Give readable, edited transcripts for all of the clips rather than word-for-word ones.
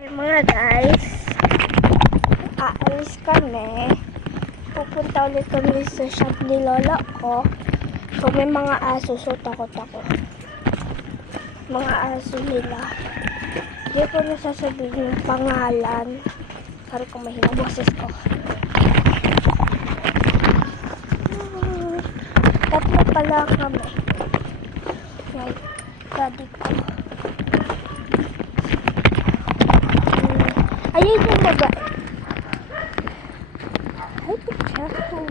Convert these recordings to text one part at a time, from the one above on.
Mga guys, aalis kami. Pupunta ulit kami sa shop ni lola ko. So may mga aso, so takot ako. Mga aso nila. Hindi ko nasasabihin yung pangalan. Sorry kung mahina boses ko. Tatlo pala kami. May daddy ko. Ayun yung baga. Ay, pichato.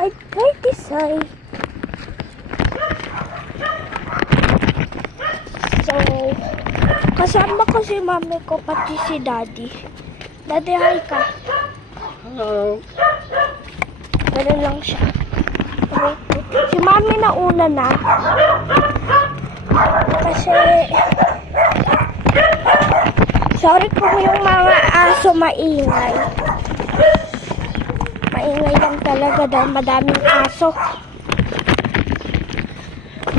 Ay, try this side. So, kasama ko si mami ko, pati si daddy. Daddy, hi ka. Hello. Ganun lang siya. Okay. Si mami na una na. Kasi, sorry kung yung mga aso maingay. Maingay lang talaga dahil madaming aso.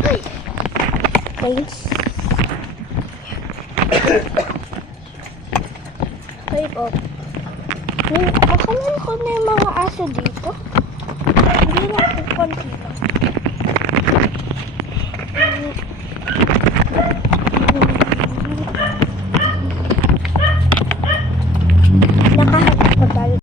Ay. Thanks. Ay, Bob. Akala ko na yung mga aso dito. Hindi lang kung konti lang.